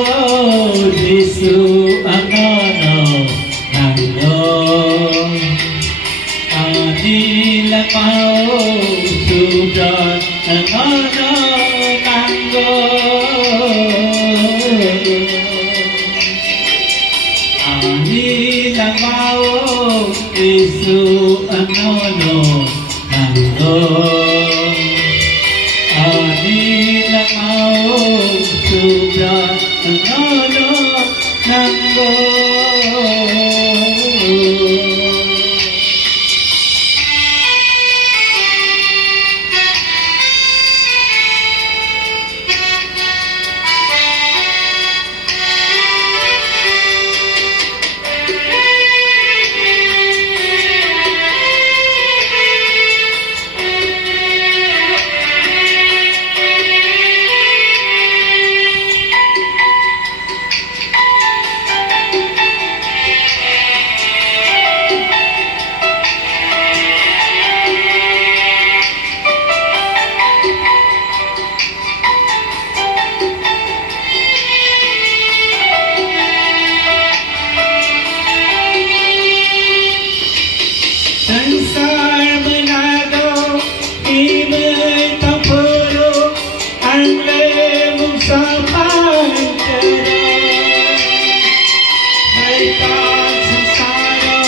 Yesu anono nanggo Anila mau sudah anono nanggo Anila mau Yesu anono nanggo Anila mau sudah anono nanggo Sansar menado Iman tak perlu Anda musapan cerah Mereka sengsara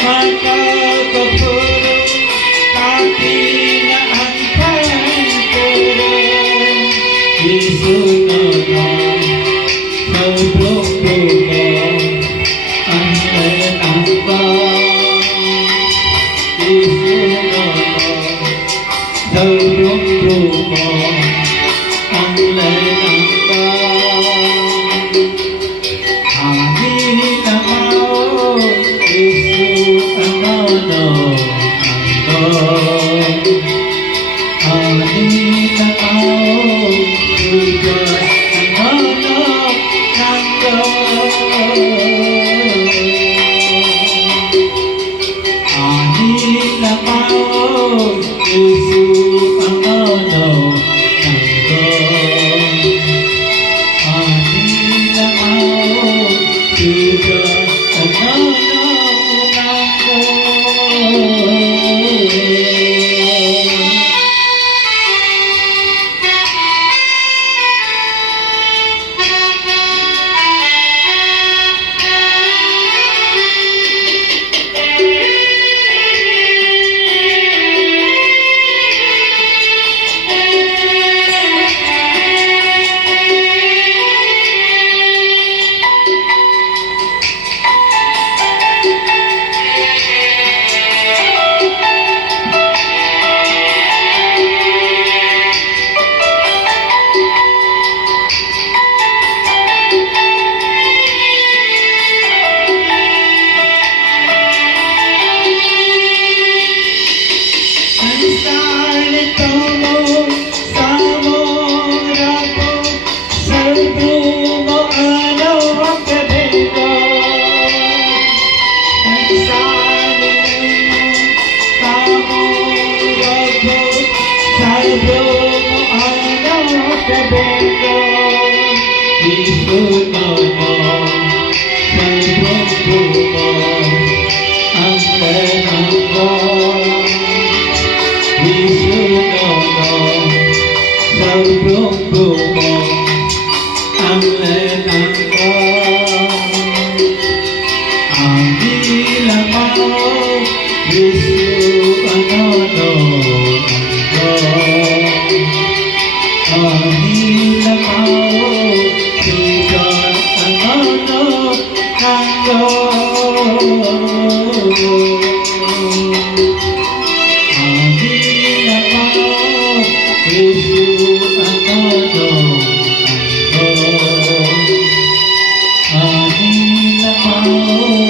Maka kau perlu Tapi nak angkat cerah Yesus nama Sebelum berubah Anda nampak Sebelum berubah Anlay nampak Anila mau Yesus anono nanggo Anila mau sudah anono nanggo Anila mau Yesus anono nanggo Anila mau sudah anono nanggo Oh